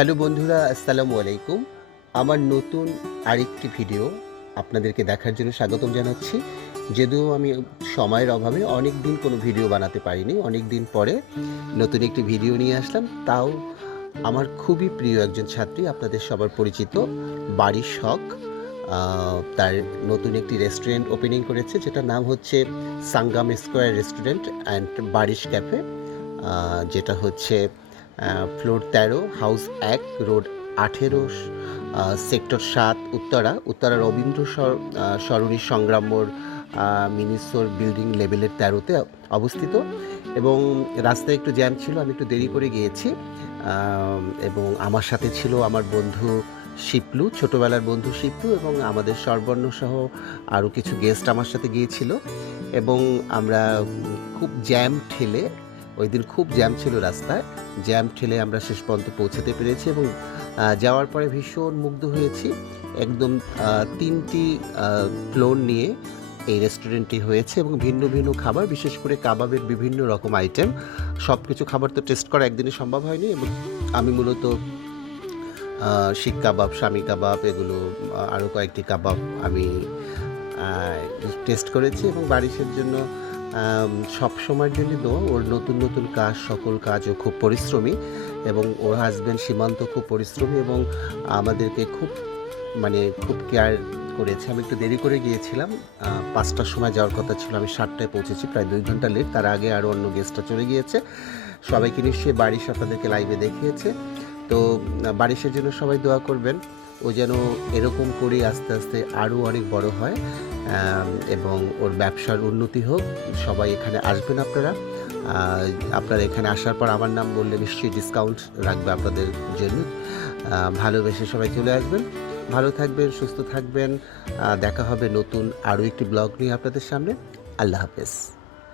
Hello বন্ধুরা, আসসালামু আলাইকুম। আমার নতুন আরেকটি ভিডিও আপনাদেরকে দেখার জন্য স্বাগতম জানাচ্ছি। যদিও আমি সময়ের অভাবে অনেক দিন কোনো ভিডিও বানাতে পারিনি। অনেক দিন পরে নতুন একটি ভিডিও নিয়ে আসলাম। তাও আমার খুবই প্রিয় একজন ছাত্রী, আপনাদের সবার পরিচিত বারিশ হক। তার নতুন একটি রেস্টুরেন্ট ওপেনিং করেছে, যেটার নাম হচ্ছে Sangam square restaurant and Baarish cafe, যেটা হচ্ছে floor ১৩, house ১, road ১৮, sector ৭, Uttara Rabindra Sarani Sangram মোড়, মিনিসোর বিল্ডিং লেভেলের ১৩-তে অবস্থিত। এবং রাস্তায় একটু জ্যাম ছিল, আমি একটু দেরি করে গিয়েছি। এবং আমার সাথে ছিল আমার বন্ধু শিপলু, ছোটোবেলার বন্ধু শিপলু, এবং আমাদের সর্বর্ণ সহ আরও কিছু গেস্ট আমার সাথে গিয়েছিল। এবং আমরা খুব জ্যাম ঠেলে, ওই দিন খুব জ্যাম ছিল রাস্তায়, জ্যাম ঠেলে আমরা শেষ পর্যন্ত পৌঁছাতে পেরেছি। এবং যাওয়ার পরে ভীষণ মুগ্ধ হয়েছি। একদম ৩টি ফ্লোর নিয়ে এই রেস্টুরেন্টটি হয়েছে এবং ভিন্ন ভিন্ন খাবার, বিশেষ করে কাবাবের বিভিন্ন রকম আইটেম। সব কিছু খাবার তো টেস্ট করা একদিনে সম্ভব হয়নি, এবং আমি মূলত শিক কাবাব, শামি কাবাব, এগুলো আরও কয়েকটি কাবাব আমি টেস্ট করেছি। এবং বারিশের জন্য সব সময়ের জন্য দোয়া। ওর নতুন নতুন কাজ, সকল কাজও খুব পরিশ্রমী, এবং ওর হাজব্যান্ড সীমান্ত খুব পরিশ্রমী এবং আমাদেরকে খুব কেয়ার করেছে। আমি একটু দেরি করে গিয়েছিলাম, ৫টার সময় যাওয়ার কথা ছিল, আমি ৭টায় পৌঁছেছি, প্রায় ২ ঘন্টা লেট। তার আগে আরও অন্য গেস্টরা চলে গিয়েছে। সবাইকে নিশ্চয়ই বারিশ আপনাদেরকে লাইভে দেখিয়েছে। তো বারিশের জন্য সবাই দোয়া করবেন, ও যেন এরকম করে আস্তে আস্তে আরও অনেক বড় হয়, এবং ওর ব্যবসার উন্নতি হোক। সবাই এখানে আসবেন আপনারা। আপনারা এখানে আসার পর আমার নাম বললে নিশ্চয়ই ডিসকাউন্ট রাখবে আপনাদের জন্য। ভালোবেসে সবাই চলে আসবেন। ভালো থাকবেন, সুস্থ থাকবেন। দেখা হবে নতুন আরও একটি ব্লগ নিয়ে আপনাদের সামনে। আল্লাহ হাফেজ।